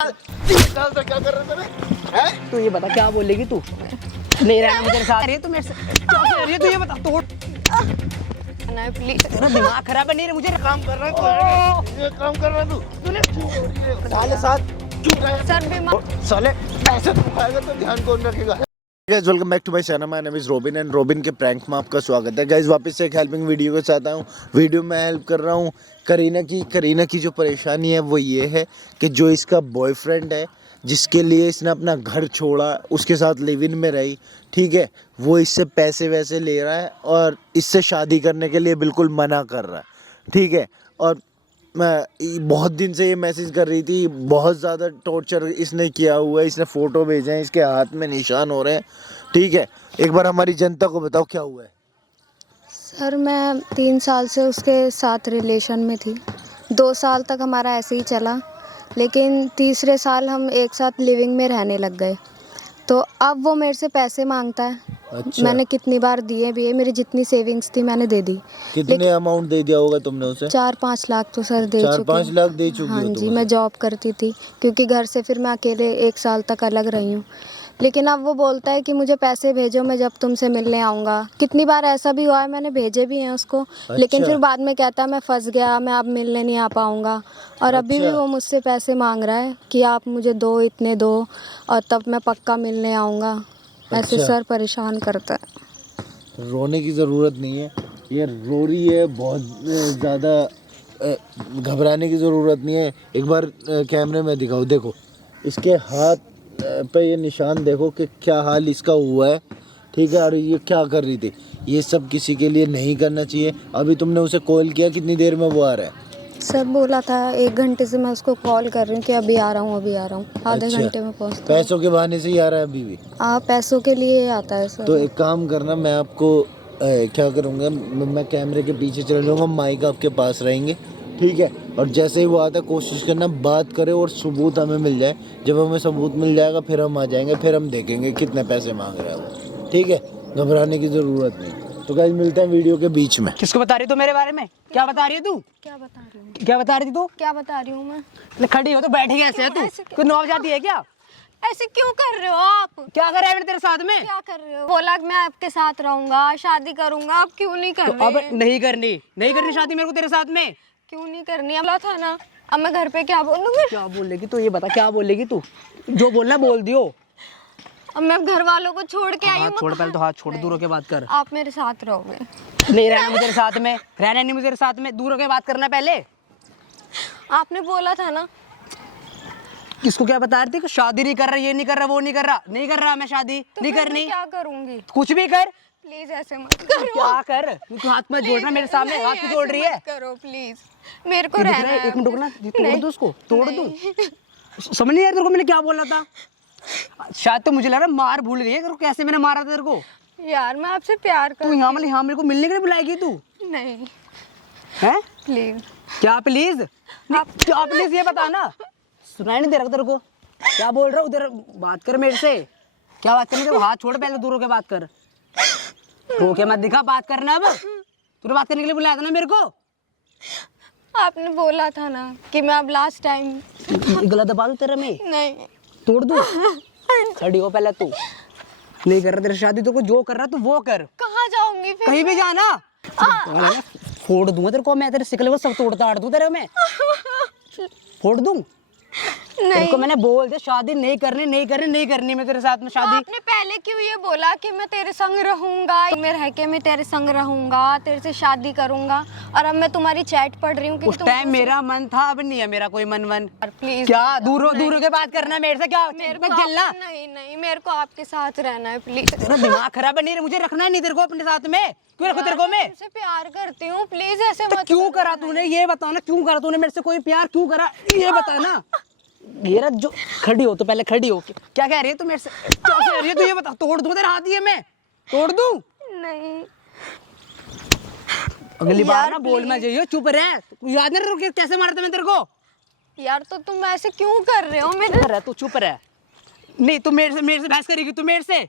साल से क्या कर रहे थे? तू ये बता क्या बोलेगी तू? नहीं रहना मुझे साथ रही है तू मेरे से क्या कर रही है? तू ये बता तोड़ नहीं प्लीज। तेरा दिमाग खराब है। नहीं मुझे काम कर रहा है ये काम कर रहा है तू तूने साले साथ क्यों रहा है? सर बीमार साले पैसे तुम खाएगा तो ध्यान कौन रखेगा? Guys welcome back to my channel. My name is Robin and Robin के प्रैंक में आपका स्वागत है। गाइस वापस से एक हेल्पिंग वीडियो के साथ आया हूँ। वीडियो में हेल्प कर रहा हूँ करीना की जो परेशानी है वो ये है कि जो इसका बॉयफ्रेंड है जिसके लिए इसने अपना घर छोड़ा, उसके साथ लिव इन में रही, ठीक है, वो इससे पैसे वैसे ले रहा है और इससे शादी करने के लिए बिल्कुल मना कर रहा है, ठीक है। और मैं बहुत दिन से ये मैसेज कर रही थी, बहुत ज़्यादा टॉर्चर इसने किया हुआ है, इसने फ़ोटो भेजे हैं, इसके हाथ में निशान हो रहे हैं, ठीक है। एक बार हमारी जनता को बताओ क्या हुआ है। सर मैं 3 साल से उसके साथ रिलेशन में थी। 2 साल तक हमारा ऐसे ही चला, लेकिन तीसरे साल हम एक साथ लिविंग में रहने लग गए। तो अब वो मेरे से पैसे मांगता है। अच्छा। मैंने कितनी बार दिए भी है, मेरी जितनी सेविंग्स थी मैंने दे दी। कितने अमाउंट दे दिया होगा तुमने उसे? 4-5 लाख तो सर दे चुकी 4-5 लाख दे चुकी हाँ हो जी, तुम मैं उसे? जॉब करती थी क्योंकि घर से फिर मैं अकेले 1 साल तक अलग रही हूँ। लेकिन अब वो बोलता है कि मुझे पैसे भेजो, मैं जब तुमसे मिलने आऊँगा। कितनी बार ऐसा भी हुआ है, मैंने भेजे भी हैं उसको। लेकिन अच्छा। फिर बाद में कहता है मैं फंस गया, मैं अब मिलने नहीं आ पाऊँगा। और अभी भी अच्छा। वो मुझसे पैसे मांग रहा है कि आप मुझे दो, इतने दो और तब मैं पक्का मिलने आऊँगा। ऐसे अच्छा। सर परेशान करता है। रोने की ज़रूरत नहीं है, ये रो रही है, बहुत ज़्यादा घबराने की ज़रूरत नहीं है। एक बार कैमरे में दिखाओ, देखो इसके हाथ पे ये निशान देखो कि क्या हाल इसका हुआ है, ठीक है। और ये क्या कर रही थी, ये सब किसी के लिए नहीं करना चाहिए। अभी तुमने उसे कॉल किया, कितनी देर में वो आ रहा है? सर बोला था 1 घंटे से मैं उसको कॉल कर रही हूँ कि अभी आ रहा हूँ, अभी आ रहा हूँ। आधे अच्छा। घंटे में पहुँचता है। पैसों के बहाने से ही आ रहा है अभी भी? पैसों के लिए आता है सर। तो एक काम करना, मैं आपको क्या करूँगा, मैं कैमरे के पीछे चले जाऊँगा, माइक आपके पास रहेंगे, ठीक है। और जैसे ही वो आता है कोशिश करना बात करे और सबूत हमें मिल जाए। जब हमें सबूत मिल जाएगा फिर हम आ जाएंगे, फिर हम देखेंगे कितने पैसे मांग रहा है वो, ठीक है। घबराने की ज़रूरत नहीं। तो गाइस मिलते हैं वीडियो के बीच में। किसको बता रही तू मेरे बारे में? क्या बता रही है तू? क्या बता रही हूँ? क्या बता रही थी तू? क्या बता रही हूँ मैं? ले खड़ी हो तो बैठी कैसे है तू? कोई नौब जाती है क्या? ऐसे क्यों कर रहे हो आप? क्या कर रहा है मैंने तेरे साथ में? क्या कर रहे हो? बोला कि मैं आपके साथ रहूंगा, शादी करूंगा। आप क्यों नहीं कर तो अब रहे? नहीं करनी शादी मेरे को तेरे साथ में। क्यों नहीं करनी? बोला था ना। अब मैं घर पे क्या बोलूँगी? क्या बोलेगी तू? ये बता क्या बोलेगी तू? जो बोलना बोल दियो। अब मैं घर वालों को छोड़ के आई हाथ हूँ। छोड़, पहले तो हाथ छोड़, दूर होके बात कर। आप मेरे साथ रहोगे? नहीं रहना मुझे तेरे साथ में, रहना नहीं मुझे तेरे साथ में, दूर होके बात करना पहले। आपने बोला था ना। किसको क्या बता रही थी कि शादी नहीं कर रहा, ये नहीं कर रहा, वो नहीं कर रहा मैं शादी तो नहीं फिर करनी। मैं क्या करूँगी? कुछ भी कर। प्लीज ऐसे मत करो। क्या कर? तू हाथ मत जोड़ना मेरे सामने, हाथ क्यों जोड़ रही है? ऐसे मत करो प्लीज, मेरे को ये दिख रहना रहा है, है। एक मिनट रुकना, तोड़ नहीं। दूं उसको, तोड़ दूं। समझ नहीं आया तेरे को मैंने क्या बोला था? शायद तो मुझे लग रहा है मार भूल गई है कि कैसे मैंने मारा था तेरे को। यार मैं आपसे प्यार तू करती यहाँ मेरे को मिलने के लिए बुलाएगी तू? हूँ। नहीं हैं? प्लीज। क्या प्लीज? क्या प्लीज ये बता ना। सुनाई नहीं दे रहा तेरे को? क्या बोल रहा हूँ? उधर बात कर मेरे से। क्या बात करनी? हाथ छोड़, पहले दूर होके बात कर। रोके मत दिखा, बात करना। अब तूने बात करने के लिए बुलाया था ना मेरे को? आपने बोला था ना कि मैं अब लास्ट टाइम। गला दबा दूं तेरे में? नहीं। तोड़ दूं? खड़ी हो पहले तू। नहीं कर रहा तेरी शादी, तो को जो कर रहा तू वो कर। कहाँ जाऊंगी फिर? कहीं भी जाना। फोड़ दूंगा तेरे को मैं, तेरे सिकले को सब तोड़ दूं तेरे में। फोड़ दूं? तेरे को मैंने बोल दिया शादी नहीं करनी मैं तेरे साथ में शादी। आपने पहले क्यों ये बोला कि मैं तेरे संग रहूंगा, मैं रह के मैं तेरे संग रहूंगा, तेरे से शादी करूंगा? और अब मैं तुम्हारी चैट पढ़ रही हूँ। उस टाइम मेरा मन था, अब नहीं है मेरा कोई मन। प्लीज क्या दूर हो के बात करना मेरे से? क्या जलना? नहीं, मेरे को आपके साथ रहना है प्लीज। तेरा दिमाग खराब है? नहीं मुझे रखना नहीं तेरे को अपने साथ में। क्यों रखो तेरे को मैं? तुमसे प्यार करती हूँ, प्लीज ऐसे तो मत क्यों करो। करा तूने? ये बताओ ना, क्यों करा तूने मेरे से? कोई प्यार क्यों करा ये बता ना। मेरा जो खड़ी हो तो पहले खड़ी हो। क्या कह रही है तू मेरे से? क्या कह रही है तू? ये बता। तोड़ दूं तेरा हाथ? ये मैं तोड़ दूं? नहीं। अगली बार यार, ना बोल मत जाइयो, चुप रह। याद नहीं रहा कैसे मारा था मैं तेरे को? यार तो तुम ऐसे क्यों कर रहे हो? चुप रह तू, चुप रह। नहीं तू मेरे से बहस करेगी तू मेरे से?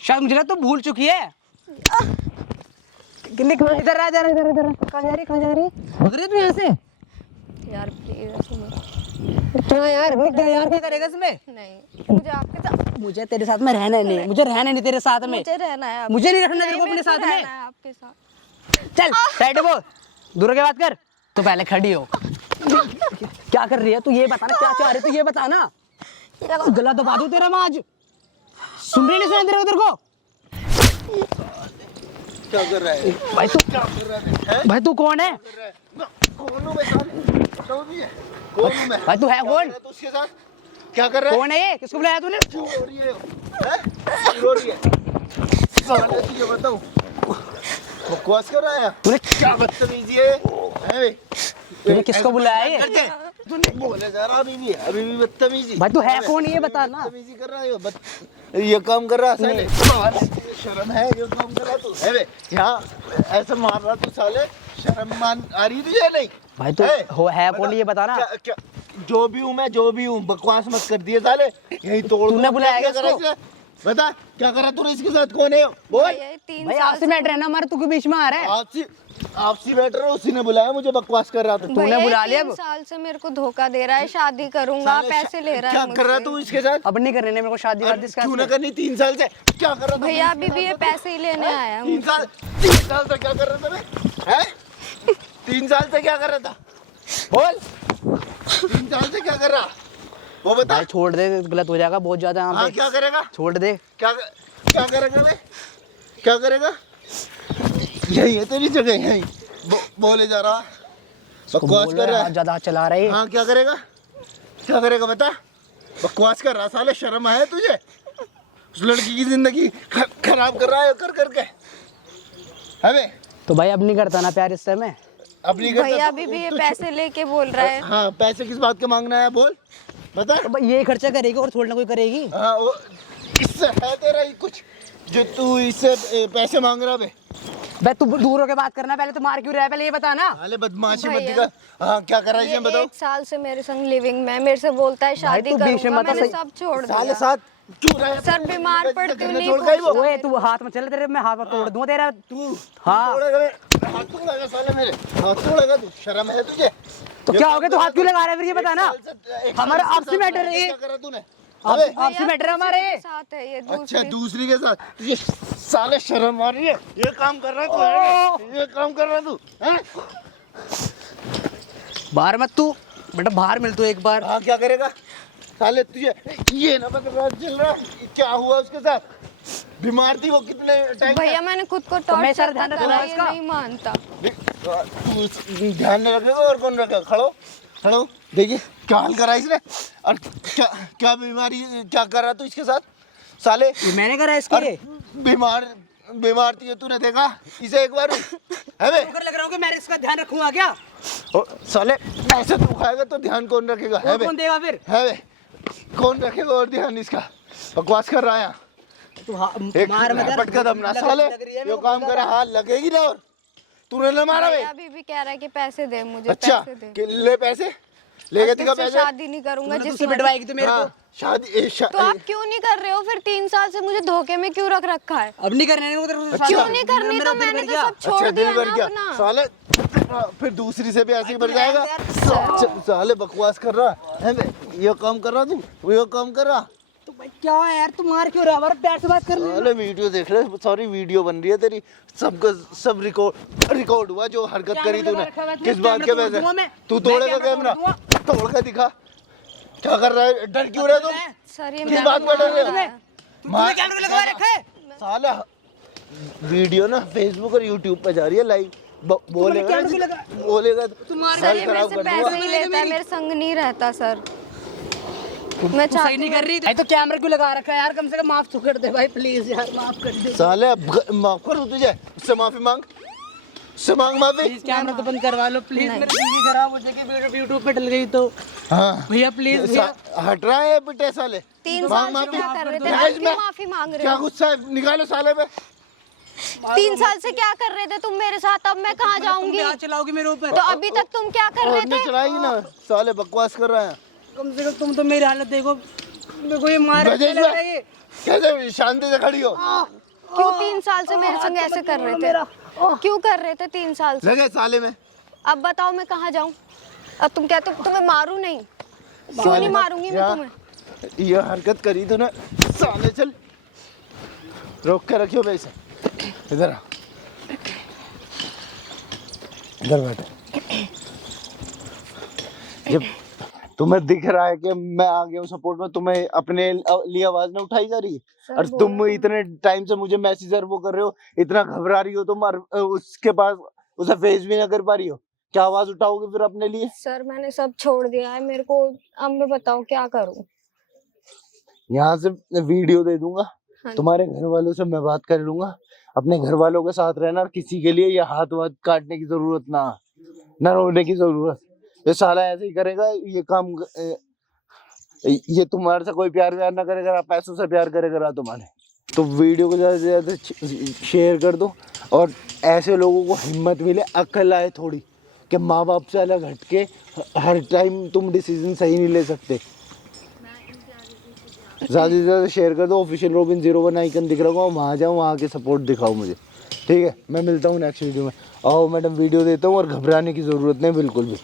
शायद मुझे लगा तू भूल चुकी है। इधर आ, इधर कहाँ जा रही? भाग रही है तू यहाँ से? यार प्लीज ऐसे मत। क्या यार यार क्या करेगा इसमें? नहीं, मुझे आपके साथ, मुझे तेरे साथ में रहना नहीं, मुझे रहना नहीं तेरे साथ में, मुझे रहना है आप- मुझे नहीं रखना तेरे नहीं, को अपने मेरे को साथ में। रहना है आपके साथ। चल साइड हो, दूर के बात कर। तू पहले खड़ी हो। क्या कर रही है तू? ये बता ना, क्या चाह रही है तू? ये बता ना। गला दबा दूं तेरा मैं आज। सुन रही नहीं सुन तेरे को? क्या कर रहा है भाई तू क्या कर रहा है भाई तू कौन है? कौन हूँ मैं साले? बताओ भी है। कौन हूँ मैं? भाई तू है क्या कौन? कर रहा है तू उसके साथ? क्या कर रहा है? कौन है ये? किसको बुलाया तूने? क्यों हो रही है? हैं? क्यों हो रही है? साले तुझे बताऊं बकवास कर रहा है तूने क्या बदतमीजी है बे? तूने किसको बुलाया ये? करते हैं? तूने बोले जा रहा अभी भी बदतमीजी। भाई तू है कौन ये बता ना। बदतमीजी कर रहा है ये काम कर रहा है साले। शर्म है ये काम कर रहा तू है बे? यहाँ ऐसा मार रहा तू साले, शर्म मान आ रही तुझे नहीं? भाई तू है कौन ये बता ना। क्या जो भी हूँ मैं, जो भी हूँ, बकवास मत कर दिए साले। यही तोड़ तूने दूँ। बुलाया क्या क्या करा इसको? इसने? बता क्या करा तूने इसके साथ? कौन है बोल? भैया, ये 3 भाई साल आपसे मैटर है ना हमारे, तू के बीच में आ रहा है। आपसी बैटर है, उसी ने बुलाया मुझे, बकवास कर रहा था। तूने भैया, बुला ये लिया 3 अब? साल से मेरे को धोखा दे रहा है, शादी करूंगा, साले, पैसे ले रहा क्या है कर रहा मुझसे। तू इसके साथ? अब नहीं करने ने मेरे को शादी वादी इसका। क्यों ना करनी? 3 साल से क्या कर रहा था? भैया अभी भी ये पैसे ही लेने आया हूँ। 3 साल से क्या कर रहा था मैं? हैं? 3 साल से क्या कर रहा था? बोल। 3 साल से क्या कर रहा? वो बता। भाई छोड़ दे, गलत हो जाएगा बहुत ज्यादा यहाँ हाँ पे। क्या करेगा? छोड़ दे। क्या करेगा बे? क्या करेगा? यही है तेरी जगह, यही बोले जा रहा, बकवास कर रहा है। ज्यादा चला रहा है। हाँ क्या करेगा? क्या करेगा बता? बकवास कर रहा साले, शर्म है तुझे? उस लड़की की जिंदगी खराब कर रहा है कर करके है बे? तो भाई अब नहीं करता ना प्यार इस समय? अपनी करता भैया तो- अभी भी ये तो- पैसे लेके बोल रहा है। हाँ पैसे किस बात के मांगना है बोल बता। तो भाई ये खर्चा करेगी और थोड़ी ना कोई करेगी। हाँ वो इससे है तेरा ही कुछ जो तू इससे पैसे मांग रहा बे? भाई तू दूर होके बात करना, पहले तो मार क्यों रहा है पहले ये बता ना। साले बदमाशी मत भैया। दिखा। हाँ क्या कर रहा है ये इसने बताओ? 1 साल से मेरे संग लिविंग में, मेरे से बोलता है शादी तू बीच में करूंगा, मत मैंने सही- सब छोड़ साले दिया। साथ क्यों रहा है? सर बीमार पड़ती हूँ, नहीं छोड़ गई वो? ओए तू हाथ में चल, तेरे मैं हाथ में तोड़ दूं तेरा। तू हाँ। तोड़ेगा बे? हाथ तोड़ेगा साले मेरे, हाथ तोड़ेगा तू? शर्म है तुझे? तो क्या हो गया? तू हाथ क्यों लगा रहा है फिर ये बता ना। हमारा आपसी मैटर है ये। क्या करा तूने? आपसी मैटर है हमारे। दूसरे के साथ है ये, अच्छा दूसरे। दूसरी के साथ तुझे साले शर्म आ रही है? ये काम कर रहा है तू है? ये काम कर रहा है तू हैं? बाहर मत तू बेटा, बाहर मिल तू एक बार। हाँ क्या करेगा साले तुझे? ये ना पता चल रहा क्या हुआ उसके साथ? बीमार थी वो कितने टाइम? भैया मैंने खुद को तो मैं सर टॉर्चर ध्यान करा, रखूंगा ये इसका। नहीं मानता। तू ध्यान नहीं रखेगा और कौन रखेगा? खड़ो खड़ो, देखिए क्या हाल करा इसने। और क्या क्या बीमारी, क्या कर रहा तू इसके साथ साले? ये मैंने करा इसके और लिए। बीमार थी तूने देखा इसे एक बार है बे? लग रहा हूँ कि मैं इसका ध्यान रखूंगा क्या? ओ, साले पैसे तू खाएगा तो ध्यान कौन रखेगा? है और बे? कौन देगा फिर? है बे? कौन रखेगा और ध्यान इसका? बकवास कर रहा है यहाँ। तू एक मार मत यार। पटका दम ना साले, लग रही है मेरे यो को काम बहुत करा हाथ लगेगी ना। और तूने ना मारा बे? भैया अभी भी कह रहा है कि पैसे दे मुझे, अच्छा पैसे दे। कि ले पैसे लेगा दिखा तुझसे पैसे। शादी नहीं करूंगा तूने जिस तुझसे पिटवाएगी तो मेरे हाँ, को। शादी तो आप क्यों नहीं कर रहे हो फिर? 3 साल से मुझे धोखे में क्यों रख रखा है? अब नहीं करने को तेरे को शादी। क्यों नहीं करनी? मेरा तो दिल मैंने भर तो गया। सब छोड़ अच्छा दिया दिल भर ना गया अपना। साले। फिर दूसरी से भी ऐसे ही भर जाएगा। साले बकवास कर रहा है बे? ये काम कर रहा तू, ये काम कर रहा। तो भाई क्या है यार, तू मार क्यों रहा है? हमारे प्यार से बात कर ले। साले वीडियो देख रहे, सॉरी वीडियो बन रही है तेरी, सबका सब रिकॉर्ड हुआ जो हरकत करी तूने। किस बात के वजह से? तू तोड़ेगा कैमरा? तोड़ के दिखा क्या कर रहा है? डर क्यों रहा है तुम? सर ये किस मैंने बात का डर मारा है? है। तूने कैमरा लगवा रखा है? साला वीडियो ना फेसबुक और यूट्यूब पे जा रही है लाइव। बोलेगा कैमरा क्यों लगा? बोलेगा सर ये मेरे से पैसे ही लेता है, मेरे संग नहीं रहता सर। मैं तू सही नहीं कर रही। भाई तो कैमरा क्यों लगा रखा है यार? कम से कम माफ तो कर दे भाई, प्लीज यार माफ कर दे। साले अब माफ करूं तुझे? उससे माफी मांग, उससे मांग माफी। प्लीज कैमरा तो बंद करवा लो प्लीज, मेरी जिंदगी खराब हो जाएगी वीडियो यूट्यूब पे डल गई तो। हाँ भैया प्लीज भैया। हट रहा है बेटे साले। 3 मांग साल से माफी। क्या कर रहे थे? दहेज आप में क्यों माफी मांग रहे क्या हो? गुस्सा है? निकालो साले पे। 3 साल से क्या कर रहे थे तुम मेरे साथ? अब मैं कहाँ जाऊंगी? तुम चलाओगी मेरे ऊपर? तो अभी तक तुम क्या कर रहे और नहीं थे? चलाएगी ना साले, बकवास कर रहा है। कम से कम तुम तो मेरी हालत देखो, मेरे को ये मार दहेज लग रहा में है ये। कैसे शांति से खड़ी हो? क्यों 3 साल से मेरे संग ऐसे कर रहे थे? क्यों कर रहे थे 3 साल से? लगे साले में? अब बताओ मैं कहाँ जाऊँ? अब तुम कहते हो तुम्हें मारूं नहीं? क्यों नहीं मारूंगी मैं यहाँ तुम्हें? ये हरकत करी तो ना साले, चल रोक के रखियो पैसे। इधर आ, इधर बैठ। जब तुम्हें दिख रहा है कि मैं आ गया हूँ सपोर्ट में, तुम्हें अपने लिए आवाज नहीं उठाई जा रही है? सर, और बोलो तुम तो। इतने टाइम से मुझे मैसेज और वो कर रहे हो, इतना घबरा रही हो तुम, और उसके पास उसे फेस भी ना कर पा रही हो, क्या आवाज उठाओगे फिर अपने लिए? सर मैंने सब छोड़ दिया है, मेरे को अब मैं बताओ क्या करूं? यहाँ से वीडियो दे दूंगा, हाँ जी। तुम्हारे घर वालों से मैं बात कर लूंगा, अपने घर वालों के साथ रहना, और किसी के लिए ये हाथ वाथ काटने की जरूरत ना रोने की जरूरत। ये साला ऐसे ही करेगा ये काम, ये तुम्हारे से कोई प्यार व्यार ना करेगा, पैसों से प्यार करेगा तुम्हारे। तो वीडियो को ज़्यादा से ज़्यादा शेयर कर दो, और ऐसे लोगों को हिम्मत मिले, अक्ल आए थोड़ी, कि माँ बाप से अलग हटके हर टाइम तुम डिसीजन सही नहीं ले सकते। ज़्यादा से ज़्यादा शेयर कर दो। ऑफिशियल रोबिन 01 आइकन दिख रहा होगा, वहाँ जाओ, वहाँ के सपोर्ट दिखाओ मुझे, ठीक है? मैं मिलता हूँ नेक्स्ट वीडियो में। आओ मैडम, वीडियो देता हूँ, और घबराने की ज़रूरत नहीं बिल्कुल भी।